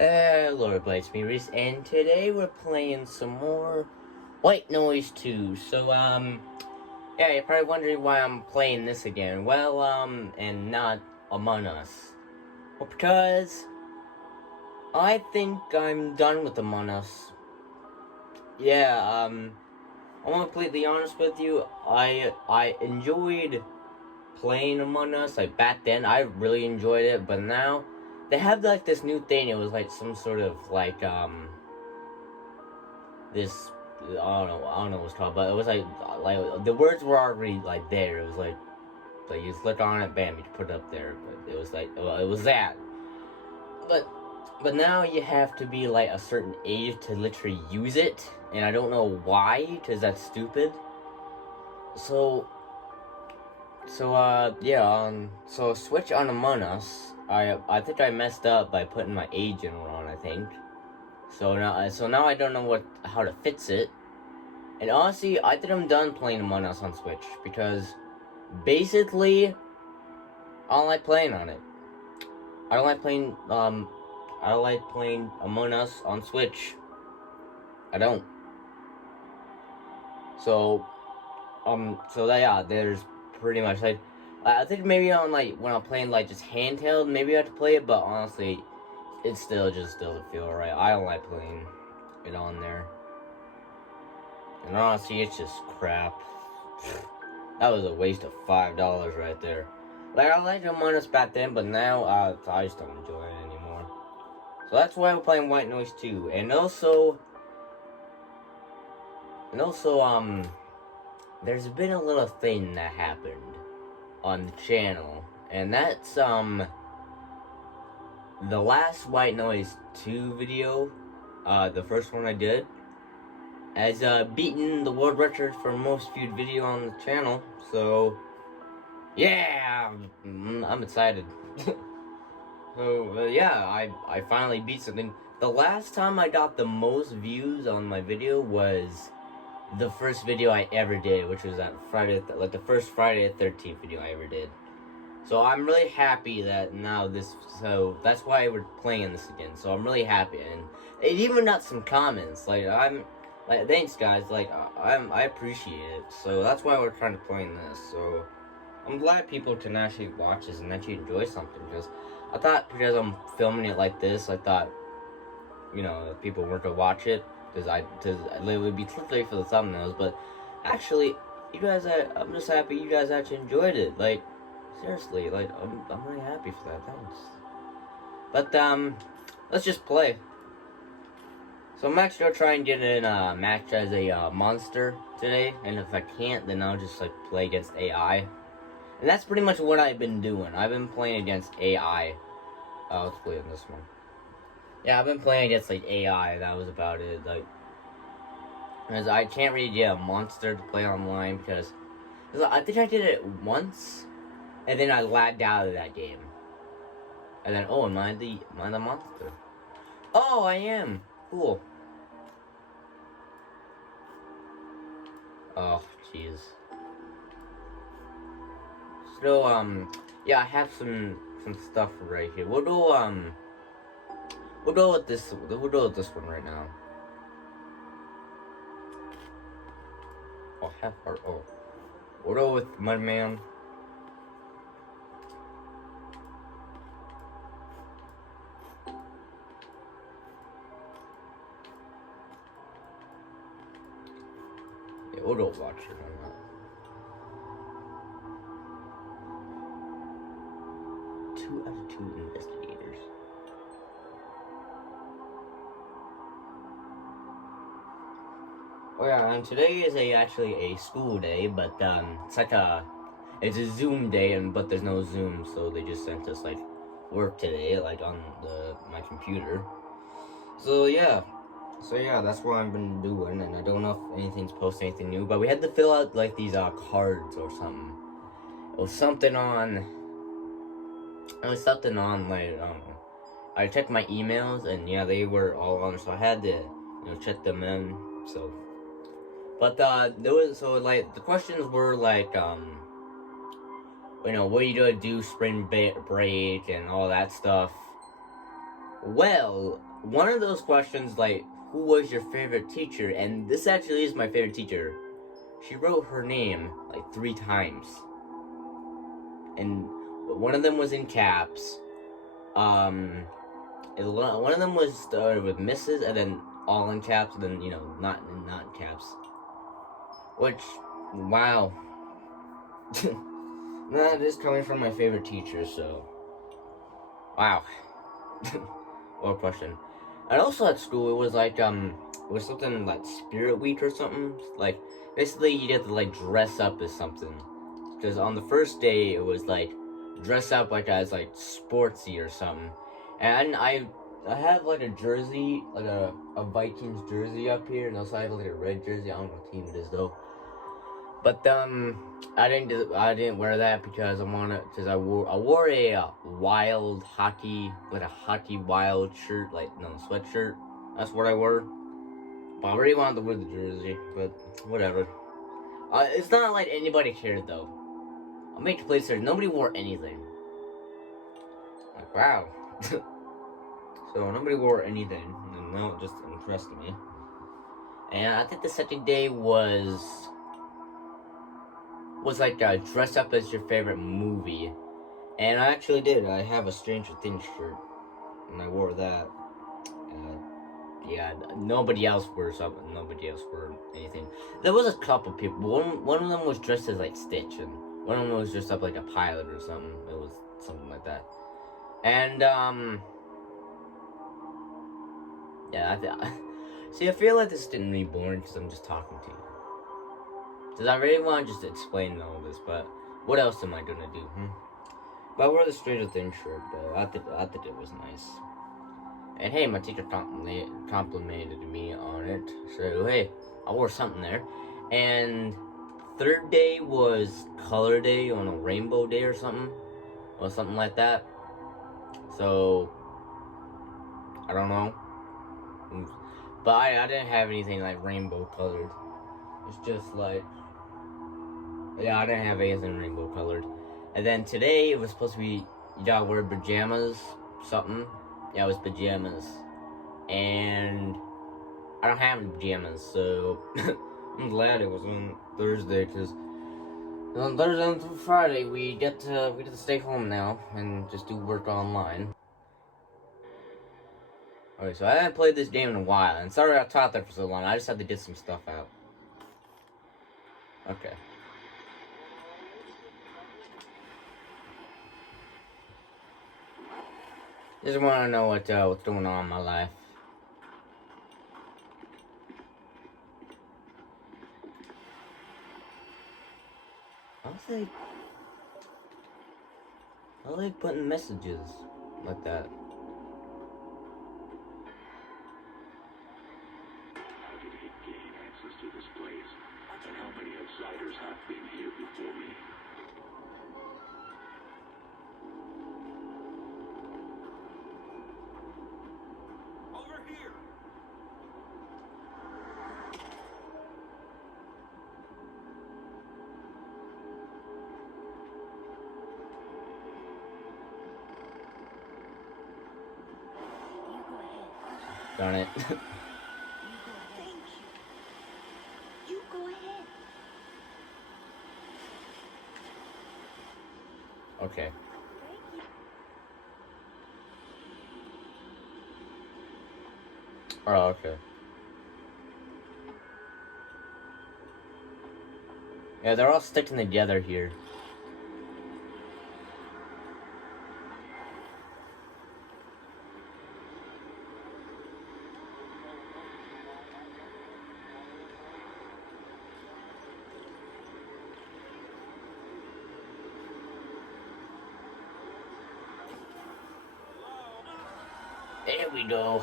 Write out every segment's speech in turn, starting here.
Hello everybody, it's me Reese, and today we're playing some more White Noise 2. Yeah, you're probably wondering why I'm playing this again. Well, and not Among Us. Well, because I think I'm done with Among Us. Yeah, I'm completely honest with you. I enjoyed playing Among Us, like back then. I really enjoyed it, but now they have like this new thing. It was like some sort of like this, I don't know what it's called, but it was like the words were already like there. It was like you click on it, bam, you put it up there. But it was like, well, it was that. But now you have to be like a certain age to literally use it, and I don't know why, because that's stupid. So switch on Among Us. I think I messed up by putting my age in wrong. I think. So now I don't know how to fix it. And honestly, I think I'm done playing Among Us on Switch, because basically, I don't like playing on it. I don't like playing Among Us on Switch. I don't. Yeah, there's pretty much like, I think maybe on like when I'm playing like just handheld, maybe I have to play it, but honestly, it still just doesn't feel right. I don't like playing it on there. And honestly, it's just crap. That was a waste of $5 right there. Like, I liked Among Us back then, but now I just don't enjoy it anymore. So that's why we're playing White Noise 2. And also, there's been a little thing that happened on the channel, and that's the last White Noise 2 video, the first one I did, has beaten the world record for most viewed video on the channel. So yeah, I'm excited. Yeah, I finally beat something. The last time I got the most views on my video was the first video I ever did, which was that the first Friday the 13th video I ever did. So I'm really happy that now so that's why we're playing this again. So I'm really happy, and it even got some comments. Thanks guys, I appreciate it. So that's why we're trying to play this. So I'm glad people can actually watch this and actually enjoy something, because I thought, because I'm filming it like this, I thought, people weren't gonna watch it, because it would be literally for the thumbnails. But actually, I'm just happy you guys actually enjoyed it. Like, seriously, like, I'm really happy for that. Thanks. But let's just play. So I'm actually gonna try and get in a match as a monster today, and if I can't, then I'll just like play against AI. And that's pretty much what I've been doing. I've been playing against AI. Let's play on this one. Yeah, I've been playing against like AI. That was about it. Like, because I can't really get a monster to play online, because I think I did it once, and then I lagged out of that game. And then, oh, am I the monster? Oh, I am. Cool. Oh, jeez. So, yeah, I have some stuff right here. We'll go with this one right now. Oh, half heart. Oh, we'll go with Mudman. Yeah, we'll go Watcher on that. 2 out of 2 investigators. Oh yeah, and today is actually a school day, but it's a Zoom day, but there's no Zoom, so they just sent us like work today, like on my computer. So yeah, that's what I've been doing, and I don't know if anything's posting anything new, but we had to fill out like these cards or something. It was something on. Like, I don't know. I checked my emails, and yeah, they were all on, so I had to check them in. So, but the questions were like what are you gonna do spring break and all that stuff. Well, one of those questions, like, who was your favorite teacher? And this actually is my favorite teacher. She wrote her name like 3 times. And one of them was in caps. One of them was started with Mrs. and then all in caps, and then, not in caps. Which, wow. That is coming from my favorite teacher, so. Wow. What a question. And also at school, it was like, it was something like Spirit Week or something. Like, basically, you had to, like, dress up as something. Because on the first day, it was like, dress up like as, like, sportsy or something. And I have, like, a jersey, like a Vikings jersey up here. And also I have, like, a red jersey. I don't know what team it is, though. But I didn't wear that because I wore a wild hockey, like a hockey wild shirt, sweatshirt. That's what I wore. But I really wanted to wear the jersey, but whatever. It's not like anybody cared though. I'll make the place there. Nobody wore anything. Like, wow. So nobody wore anything, and no, it just interested me. And I think the second day was like dress up as your favorite movie, and I actually did. I have a Stranger Things shirt, and I wore that. Yeah, nobody else wore something. Nobody else wore anything. There was a couple people. One of them was dressed as like Stitch, and one of them was dressed up like a pilot or something. It was something like that. And yeah. See, I feel like this didn't really boring because I'm just talking to you. Because I really want to just explain all this, but what else am I gonna do? But I wore the Stranger Things shirt, though. I think it was nice. And hey, my teacher complimented me on it. So hey, I wore something there. And third day was color day on a rainbow day or something. Or something like that. So, I don't know. But I didn't have anything like rainbow colored. It's just like, yeah, I didn't have anything rainbow colored. And then today it was supposed to be, you gotta wear pajamas, something. Yeah, it was pajamas. And I don't have any pajamas, so I'm glad it was on Thursday, because on Thursday and Friday we get to stay home now and just do work online. Okay, so I haven't played this game in a while, and sorry I taught there for so long. I just had to get some stuff out. Okay. Just want to know what's going on in my life. I like putting messages like that. How did he gain access to this place? And how many outsiders have been here before me? Over here! Darn it. Thank you. You go ahead. Okay. Oh, okay. Yeah, they're all sticking together here. There we go.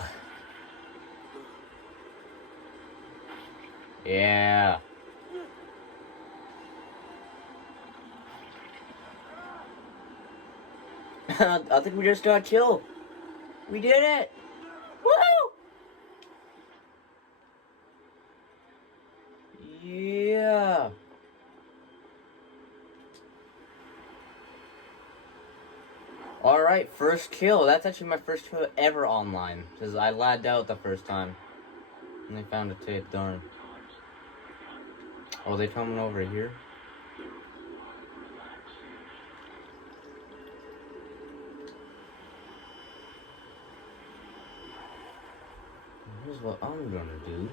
Yeah. I think we just got killed. We did it! Woohoo! Yeah. Alright. Alright, first kill. That's actually my first kill ever online. Because I lagged out the first time. And they found a tape, darn. Oh, they coming over here? Here's what I'm gonna do.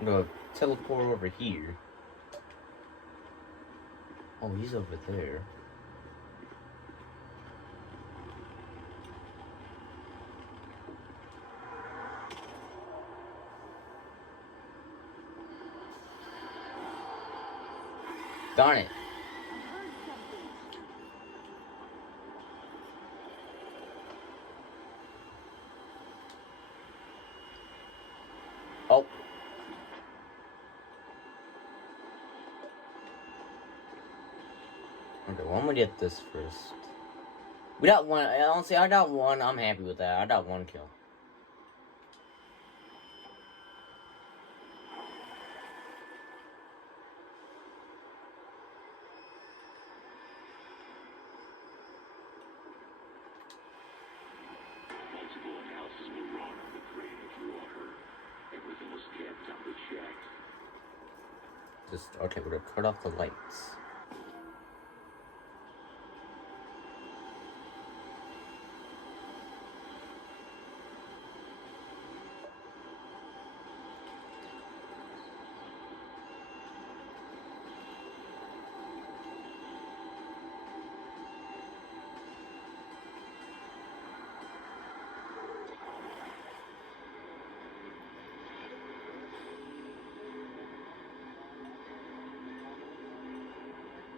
I'm gonna teleport over here. Oh, he's over there. Darn it. Oh. Okay, well, I'm gonna get this first. We got one. Honestly, I got one. I'm happy with that. I got one kill. Multiple analyses were run on the drainage water. Everything was kept under check. Just okay. We're gonna cut off the lights.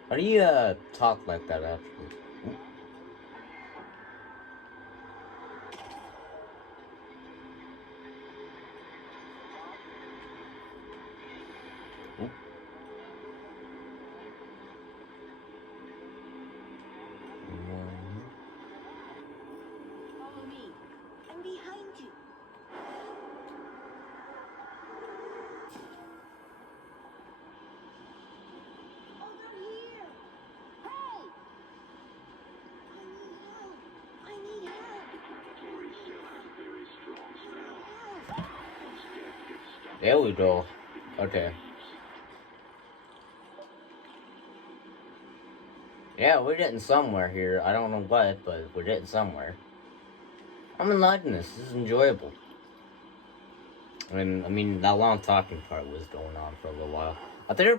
How do you talk like that actually? Oop. Follow me. I'm behind you. Over here. Hey! I need help. The crematory still has a very strong smell. Help. Once death gets stuck, There we go. Okay. Yeah, we're getting somewhere here. I don't know what, but we're getting somewhere. I'm liking this. This is enjoyable. I mean, that long talking part was going on for a little while. I think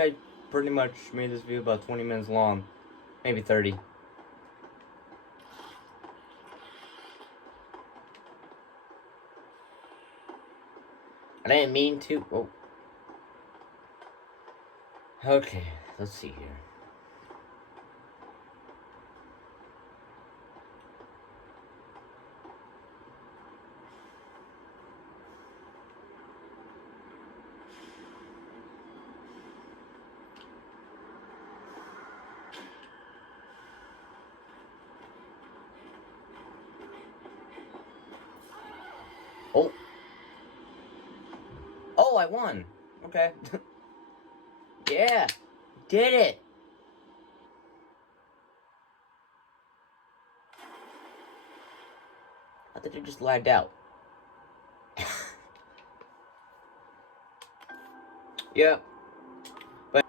I pretty much made this video about 20 minutes long. Maybe 30. I didn't mean to. Oh. Okay, let's see here. Oh. Oh, I won. Okay. Yeah. Did it. I thought you just lagged out. Yeah. But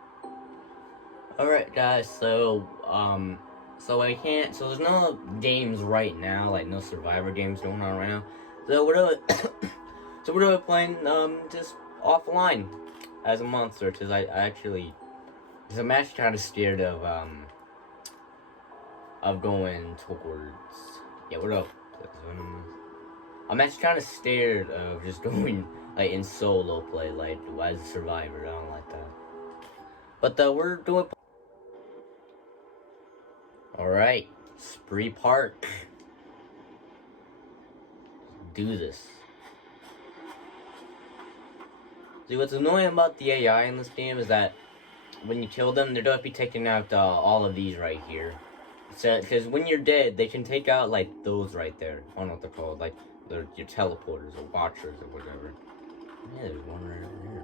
alright guys, so there's no games right now, like no Survivor games going on right now. So we're doing playing just offline as a monster, because I'm actually kind of scared of going towards, yeah, what up? I'm actually kind of scared of just going like in solo play, like as a Survivor. I don't like that. But we're doing. All right, Spree Park. Do this. See, what's annoying about the AI in this game is that when you kill them, they're gonna be taking out all of these right here. So, because when you're dead, they can take out like those right there. I don't know what they're called, like They're your teleporters or watchers or whatever. Yeah, there's one right over here.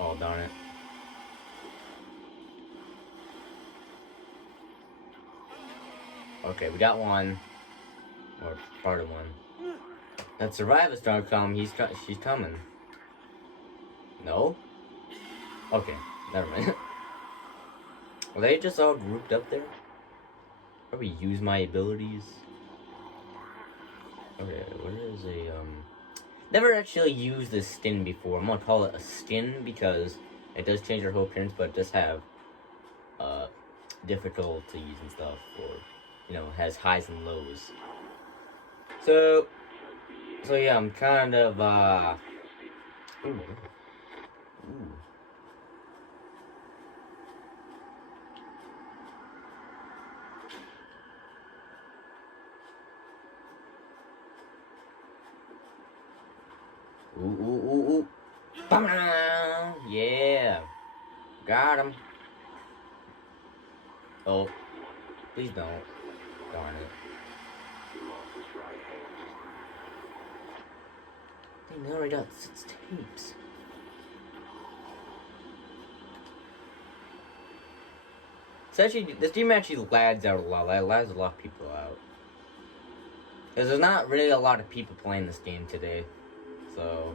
Oh, darn it. Okay, we got one. Or part of one. That survivor star come, she's coming. No? Okay, never mind. Are they just all grouped up there? Probably use my abilities. Okay, where is a, never actually used this skin before. I'm gonna call it a skin because it does change your whole appearance, but it does have, difficulties and stuff, or, you know, has highs and lows. So yeah, I'm kind of, ooh. Ooh. Ooh. Bam! Yeah. Got him. Oh. Please don't. Darn it. Dang, they already got 6 tapes. It's actually, this game actually lags out a lot. It lags a lot of people out. Because there's not really a lot of people playing this game today. So,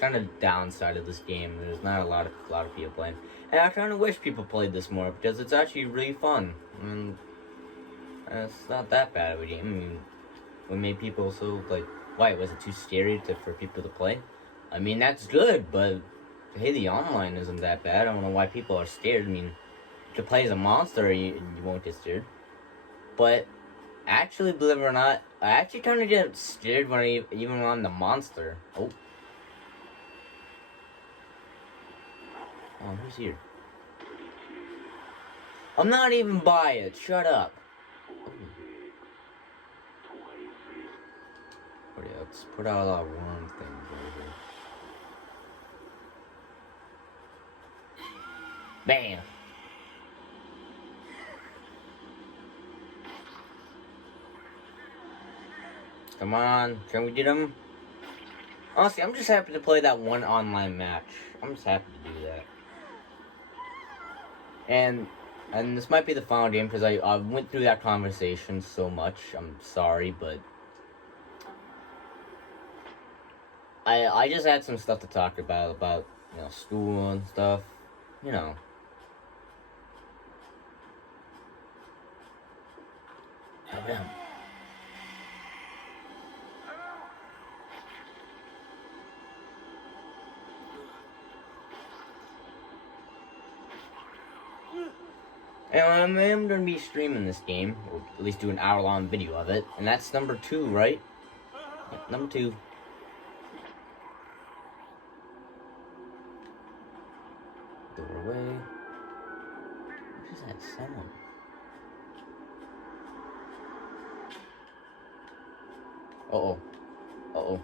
kind of downside of this game. There's not a lot of people playing. And I kind of wish people played this more because it's actually really fun. And it's not that bad of a game. I mean, what made people so like, why was it too scary for people to play? I mean, that's good, but hey, the online isn't that bad. I don't know why people are scared. I mean, to play as a monster, you won't get scared. But actually, believe it or not, I actually kind of get scared when even on the monster. Oh, who's here? I'm not even by it. Shut up. Oh yeah, let's put out a lot of worm things right here. Bam. Come on, can we get him? Honestly, I'm just happy to play that one online match. I'm just happy to do that. And this might be the final game because I went through that conversation so much. I'm sorry, but I just had some stuff to talk about you know, school and stuff, you know. And I'm going to be streaming this game, or at least do an hour-long video of it, and that's number 2, right? Yeah, number 2. Doorway. What is that sound? Uh-oh. Hold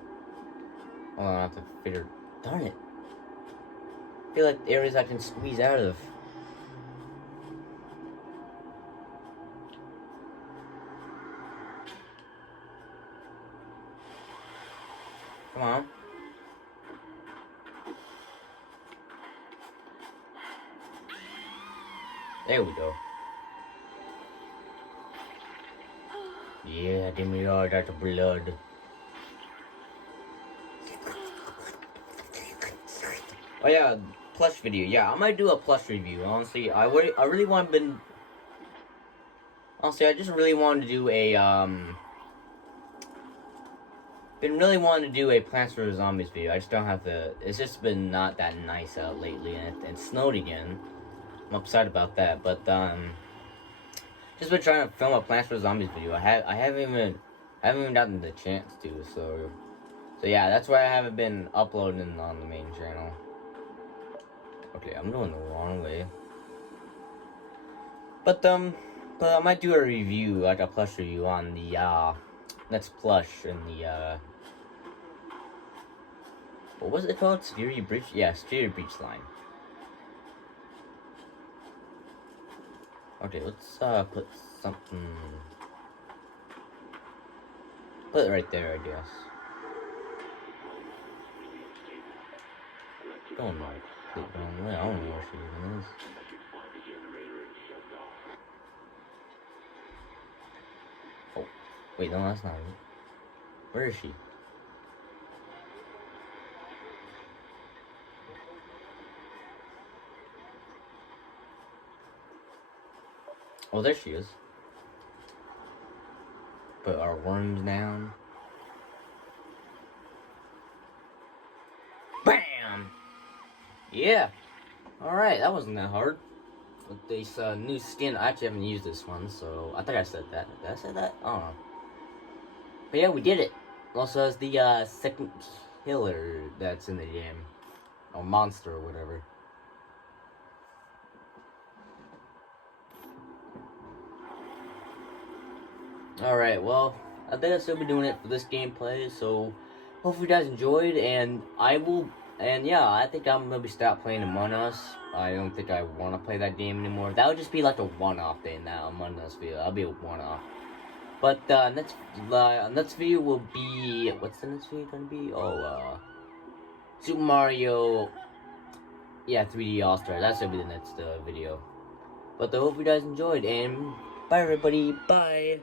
on, I have to figure... Darn it. I feel like areas I can squeeze out of. Come on. There we go. Yeah, give me all that blood. Oh yeah, plush video. Yeah, I might do a plush review. Honestly, I really want to Honestly, I just really wanted to do a been really wanting to do a Plants vs Zombies video. I just don't have the. It's just been not that nice out lately, and it snowed again. I'm upset about that, but just been trying to film a Plants vs Zombies video. I haven't even gotten the chance to. So yeah, that's why I haven't been uploading on the main channel. Okay, I'm going the wrong way. But I might do a review, like a plush review on the That's plush in the What was it called? Sphere Breach? Yeah, Sphere Breach Line. Okay, let's put something. Put it right there, I guess. Don't know. Click the wrong way. I don't know where she even is. Oh, wait, no, that's not it. Where is she? Oh, there she is. Put our worms down. Bam! Yeah. Alright, that wasn't that hard. With this new skin, I actually haven't used this one, so I think I said that. Did I say that? I don't know. But yeah, we did it. Also, as the second killer that's in the game. Or monster or whatever. Alright, well, I think I'll still be doing it for this gameplay, so hopefully you guys enjoyed, and yeah, I think I'm gonna stop playing Among Us. I don't think I want to play that game anymore. That would just be like a one-off thing, that Among Us video. I'll be a one-off. But next video will be, what's the next video gonna be? Oh, Super Mario, yeah, 3D All-Stars. That's gonna be the next video. But I hope you guys enjoyed, and bye everybody, bye!